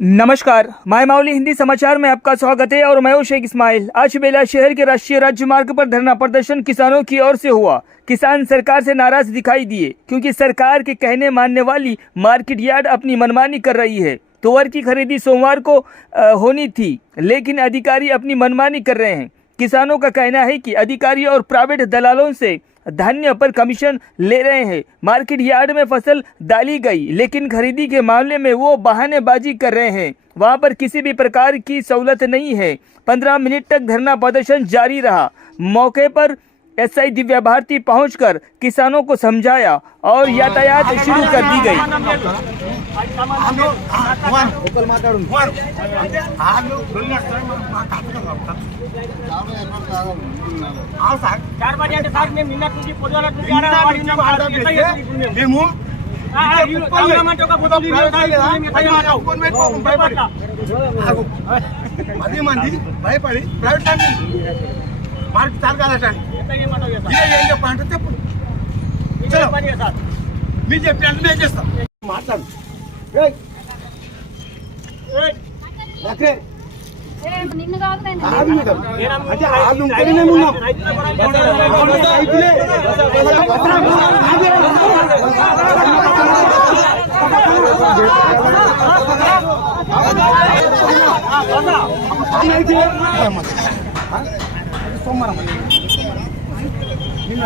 नमस्कार, माय माउली हिंदी समाचार में आपका स्वागत है और मैं हूं शेख इस्माइल। आज बेला शहर के राष्ट्रीय राजमार्ग पर धरना प्रदर्शन किसानों की ओर से हुआ। किसान सरकार से नाराज दिखाई दिए क्योंकि सरकार के कहने मानने वाली मार्केट यार्ड अपनी मनमानी कर रही है। तुअर की खरीदी सोमवार को होनी थी, लेकिन अधिकारी अपनी मनमानी कर रहे हैं। किसानों का कहना है कि अधिकारी और प्राइवेट दलालों से धान्य पर कमीशन ले रहे हैं। मार्केट यार्ड में फसल डाली गई, लेकिन खरीदी के मामले में वो बहानेबाजी कर रहे हैं। वहां पर किसी भी प्रकार की सहूलत नहीं है। 15 मिनट तक धरना प्रदर्शन जारी रहा। मौके पर एसआई दिव्या भारती पहुंचकर किसानों को समझाया और यातायात शुरू कर दी गई। భయపడి ప్రైవేట్ మార్కెట్ తారకాలండి ఏం చెప్పంటే చెప్పు మీరు చెప్పినట్టు నేను చేస్తాం మాట్లాడు నిన్ను కాదు అంటే వాళ్ళు ఉంటేనే మేము ఉన్నాం సోమవారం నిన్న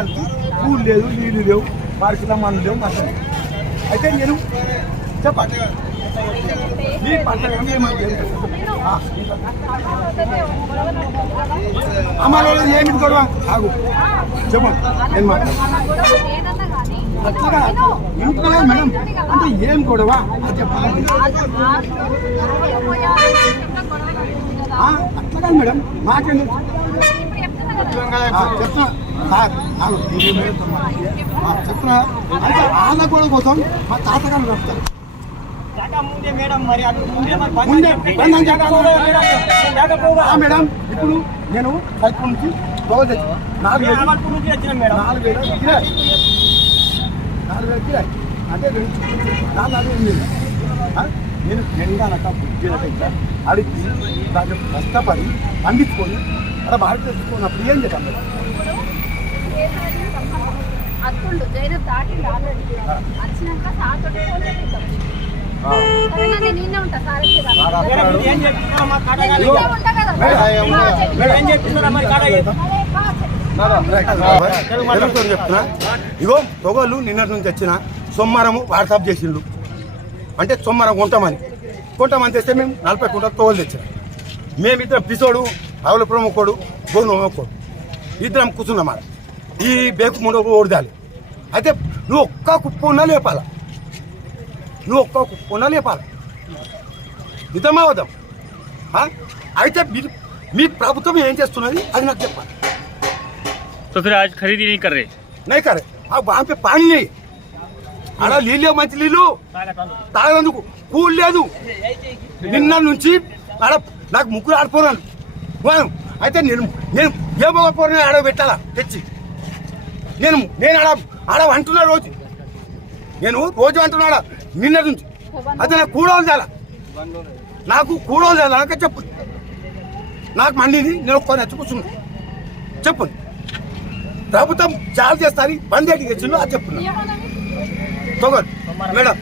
పూలు లేదు, నీళ్ళు లేవు, మార్కెట్లో మందు లేవు, మాట్లాడు. అయితే నేను చెప్పండి మీ పంట అమ్మాయి ఏమిటి గొడవ ఆగు చెప్పండి నేను మాట్లాడు అట్లా ఇంట్లో మేడం అంటే ఏం గొడవ అది చెప్పాలి. అట్లా కాదు మేడం మాట్లాడి చెప్తున్నా సార్ చెప్తున్నా అంటే ఆంధ్ర గొడవ కోసం మా తాతగారు నడుపుతారు. మేడం ఇప్పుడు నేను సైకిల్ నుంచి రోజు 4,000 అంటే నేను ఎండాలక బుద్ధినట్టు అడిగి దాన్ని కష్టపడి పండించుకొని అలా భారత తెచ్చుకున్నప్పుడు ఏం చేద్దాం మేడం? అత్తుండు జైనబ్ దాటిండు ఆల్రెడీ. వచ్చినాక సార్ తోటి ఫోన్ చేపిద్దాం. నేను నిన్నే ఉంటా సార్ చెప్తున్నా. ఇగో తొగలు నిన్నటి నుంచి వచ్చిన సోమవారము వాట్సాప్ చేసిండు. అంటే సోమవారం కొంటామని తెస్తే మేము 40 కుంటలు తోగలు తెచ్చాం. మేమిద్దరం పిసోడు అవలపురం ఒక్కడు గోను ఒక్కడు ఇద్దరం కూర్చున్నాం. ఈ బేకు ముందు ఓడిదాలి. అయితే నువ్వు ఒక్క కుప్ప ఉన్నా లేపాలా, ఇద్దమా వద్దాం. అయితే మీ ప్రభుత్వం ఏం చేస్తున్నది అది నాకు చెప్పాలి. तो फिर आज खरीदी नहीं कर रहे? नहीं करे. वहां पे पानी नहीं, ఆడ నీళ్ళు మంచి నీళ్ళు తాగేందుకు కూల్ లేదు. నిన్న నుంచి ఆడ నాకు ముగ్గురు ఆడిపోరాను. అయితే నేను ఏ మొగపోయినా ఆడ పెట్టాలా తెచ్చి నేను ఆడ అంటున్నా రోజు అంటున్నాడా నిన్న నుంచి. అయితే నాకు కూడోలు చాలా నాకు చెప్పు. నాకు మండిని నేను ఒక్కని వచ్చి కూర్చున్నా. చెప్పండి ప్రభుత్వం చాలా చేస్తారు, బంద్ ఎట్టికి వచ్చిందో అది చెప్పున్నా. మేడం